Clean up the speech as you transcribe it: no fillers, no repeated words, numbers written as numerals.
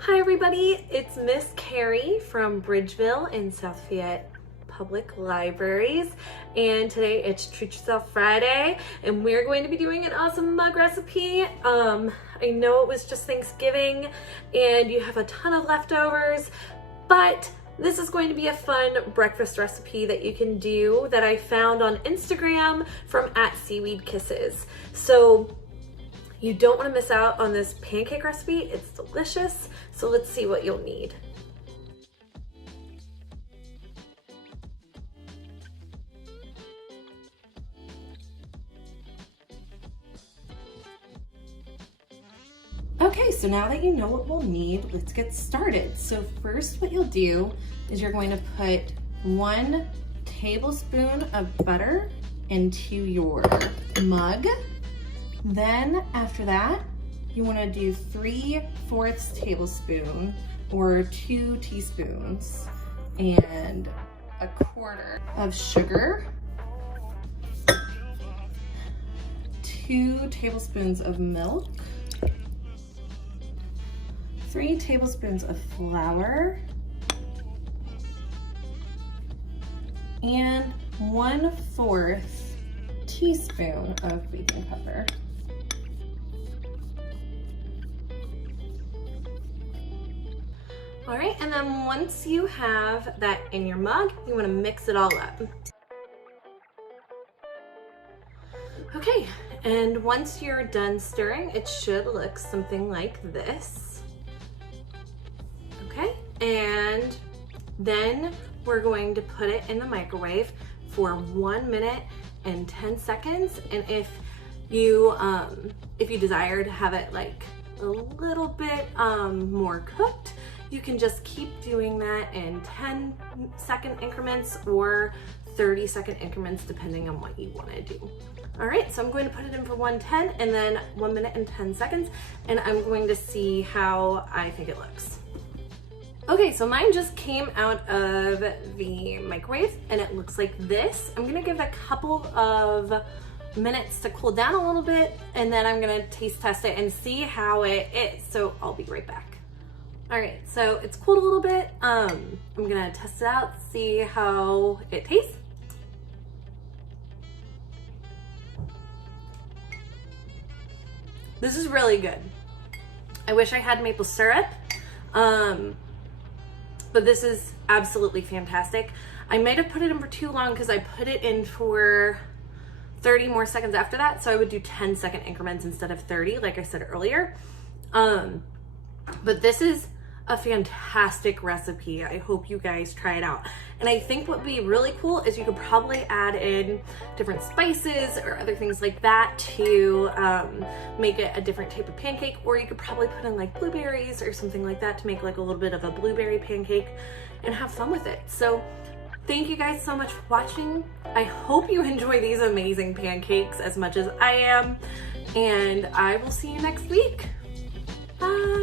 Hi everybody, it's Miss Carrie from Bridgeville in South Fayette Public Libraries, and today it's Treat Yourself Friday and we're going to be doing an awesome mug recipe. I know it was just Thanksgiving and you have a ton of leftovers, but this is going to be a fun breakfast recipe that you can do that I found on Instagram from @SeaweedKisses. So you don't want to miss out on this pancake recipe. It's delicious. So let's see what you'll need. Okay, so now that you know what we'll need, let's get started. So first what you'll do is you're going to put 1 tablespoon of butter into your mug. Then after that, you want to do 3/4 tablespoon or 2 teaspoons and 1/4 of sugar, 2 tablespoons of milk, 3 tablespoons of flour, and 1/4 teaspoon of baking powder. All right, and then once you have that in your mug, you want to mix it all up. Okay, and once you're done stirring, it should look something like this. Okay, and then we're going to put it in the microwave for 1 minute and 10 seconds. And if you desire to have it like a little bit more cooked, you can just keep doing that in 10-second increments or 30-second increments, depending on what you want to do. All right, so I'm going to put it in for 110 and then 1 minute and 10 seconds, and I'm going to see how I think it looks. Okay, so mine just came out of the microwave and it looks like this. I'm gonna give it a couple of minutes to cool down a little bit, and then I'm gonna taste test it and see how it is. So I'll be right back. All right, so it's cooled a little bit. I'm gonna test it out, see how it tastes. This is really good. I wish I had maple syrup, but this is absolutely fantastic. I might have put it in for too long because I put it in for 30 more seconds after that, so I would do 10-second increments instead of 30, like I said earlier. But this is a fantastic recipe. I hope you guys try it out. And I think what would be really cool is you could probably add in different spices or other things like that to make it a different type of pancake, or you could probably put in like blueberries or something like that to make like a little bit of a blueberry pancake and have fun with it. So thank you guys so much for watching. I hope you enjoy these amazing pancakes as much as I am, and I will see you next week. Bye.